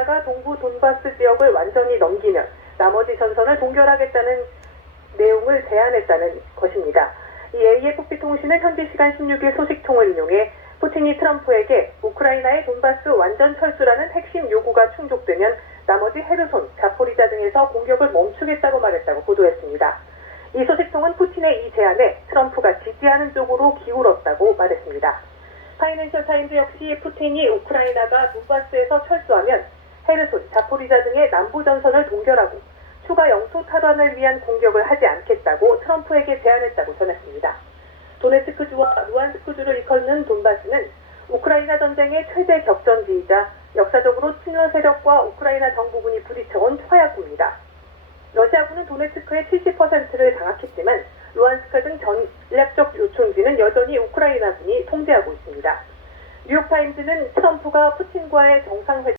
우크라이나가 동부 돈바스 지역을 완전히 넘기면 나머지 전선을 동결하겠다는 내용을 제안했다는 것입니다. 이 AFP 통신은 현지 시간 16일 소식통을 인용해 푸틴이 트럼프에게 우크라이나의 돈바스 완전 철수라는 핵심 요구가 충족되면 나머지 헤르손, 자포리자 등에서 공격을 멈추겠다고 말했다고 보도했습니다. 이 소식통은 푸틴의 이 제안에 트럼프가 지지하는 쪽으로 기울었다고 말했습니다. 파이낸셜 타임즈 역시 푸틴이 우크라이나가 돈바스에서 철수하면 헤르손, 자포리자 등의 남부 전선을 동결하고 추가 영토 탈환을 위한 공격을 하지 않겠다고 트럼프에게 제안했다고 전했습니다. 도네츠크주와 루안스크주를 이끄는 돈바스는 우크라이나 전쟁의 최대 격전지이자 역사적으로 친러 세력과 우크라이나 정부군이 부딪혀온 화약구입니다. 러시아군은 도네츠크의 70%를 장악했지만 루안스크 등 전략적 요충지는 여전히 우크라이나군이 통제하고 있습니다. 뉴욕타임즈는 트럼프가 푸틴과의 정상회담